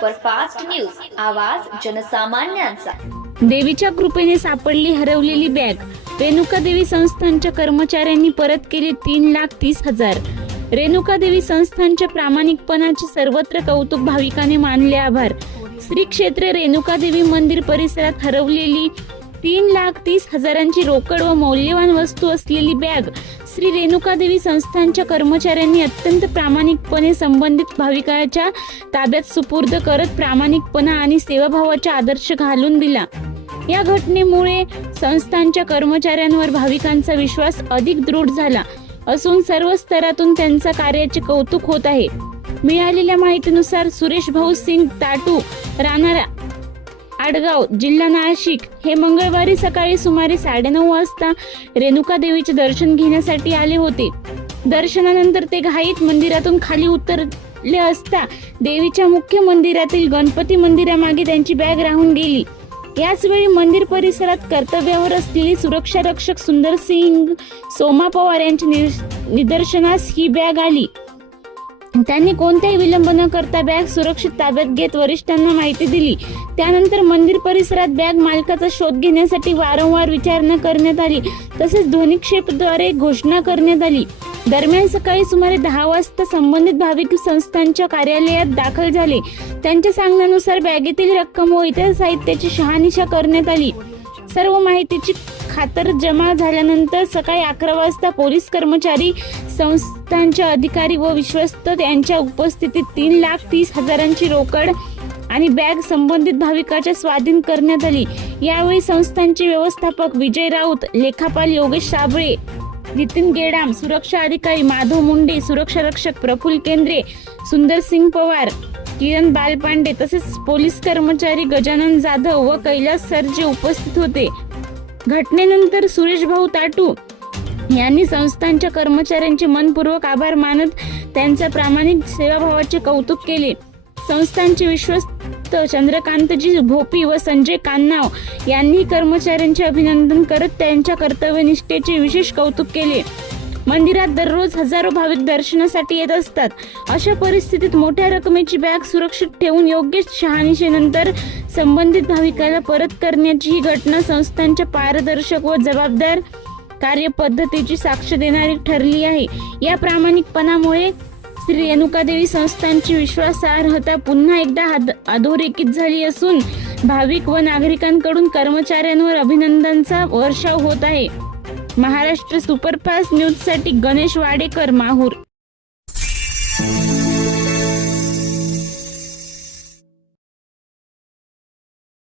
Superfast news, आवाज जनसामान्यांचा। देवीच्या कृपेने सापडली हरवलेली बॅग। रेणुका देवी संस्थानच्या कर्मचाऱ्यांनी परत केले 3,30,000। रेणुका देवी संस्थानच्या प्रामाणिकपणाचे सर्वत्र कौतुक, भाविकांनी मानले आभार। श्री क्षेत्र रेणुका देवी मंदिर परिसरात हरवलेली 3,30,000ची रोकड व मौल्यवान वस्तू असलेली बॅग श्री रेणुका देवी संस्थानच्या कर्मचाऱ्यांनी अत्यंत प्रामाणिकपणे संबंधित भाविकाच्या ताब्यात सुपूर्द करत प्रामाणिकपणा आणि सेवाभावाचा आदर्श घालून दिला। या घटनेमुळे संस्थानच्या कर्मचाऱ्यांवर भाविकांचा विश्वास अधिक दृढ झाला असून सर्व स्तरातून त्यांच्या कार्याचे कौतुक होत आहे। मिळालेल्या माहितीनुसार सुरेश भाऊ सिंग ताटू, राहणार आडगाव, जिल्हा नाशिक, हे मंगळवारी सकाळी सुमारे 9:30 वाजता रेणुका देवीचे दर्शन घेण्यासाठी आले होते। दर्शनानंतर ते घाईत मंदिरातून खाली उतरले असता देवीच्या मुख्य मंदिरातील गणपती मंदिरामागे त्यांची बॅग राहून गेली। याच वेळी मंदिर परिसरात कर्तव्यावर असलेली सुरक्षा रक्षक सुंदर सिंग सोमा पवार यांच्या निदर्शनास ही बॅग आली। त्यांनी कोणताही विलंब न करता बॅग सुरक्षित ताब्यात घेत वरिष्ठांना माहिती दिली। त्यानंतर मंदिर परिसरात बॅग मालकाचा शोध घेण्यासाठी वारंवार विचारणा करण्यात आली, तसेच ध्वनिक्षेपद्वारे घोषणा करण्यात आली। दरम्यान सकाळी सुमारे 10 वाजता संबंधित भाविक संस्थांच्या कार्यालयात दाखल झाले। त्यांच्या सांगण्यानुसार बॅगेतील रक्कम व इतर साहित्याची शहानिशा करण्यात आली। सर्व माहितीची खातरजमा झाल्यानंतर सकाळी 11 वाजता पोलीस कर्मचारी, संस्थांचे अधिकारी व विश्वस्त यांच्या उपस्थितीत 3,30,000ची रोकड आणि बॅग संबंधित भाविकाच्या स्वाधीन करण्यात आली। यावेळी संस्थांचे व्यवस्थापक विजय राऊत, लेखापाल योगेश साबळे, नितीन गेडाम, सुरक्षा अधिकारी माधव मुंडे, सुरक्षा रक्षक प्रफुल्ल केंद्रे, सुंदर सिंग पवार, किरण बालपांडे तसेच पोलीस कर्मचारी गजानन जाधव व कैलास सरजे उपस्थित होते। घटनेनंतर सुरेश भाऊ ताटू यांनी संस्थांच्या कर्मचाऱ्यांचे मनपूर्वक आभार मानत त्यांच्या प्रामाणिक सेवाभावाचे कौतुक केले। संस्थांचे विश्वस्त चंद्रकांतजी भोपी व संजय कान्नाव यांनी कर्मचाऱ्यांचे अभिनंदन करत त्यांच्या कर्तव्यनिष्ठेचे विशेष कौतुक केले। मंदिरात दररोज हजारो भाविक दर्शनासाठी येत असतात। अशा परिस्थितीत मोठ्या रकमेची बॅग सुरक्षित ठेवून योग्य शहानिशेनंतर संबंधित भाविकाला परत करण्याची ही घटना संस्थांच्या पारदर्शक व जबाबदार कार्यपद्धतीची साक्ष देणारी ठरली आहे। या प्रामाणिकपणामुळे श्री रेणुका देवी संस्थानची विश्वासार्हता पुन्हा एकदा अधोरेखित झाली असून भाविक व नागरिकांकडून कर्मचाऱ्यांवर अभिनंदनाचा वर्षाव होत आहे। महाराष्ट्र सुपरफास्ट न्यूज साठी गणेश वाडेकर, माहूर।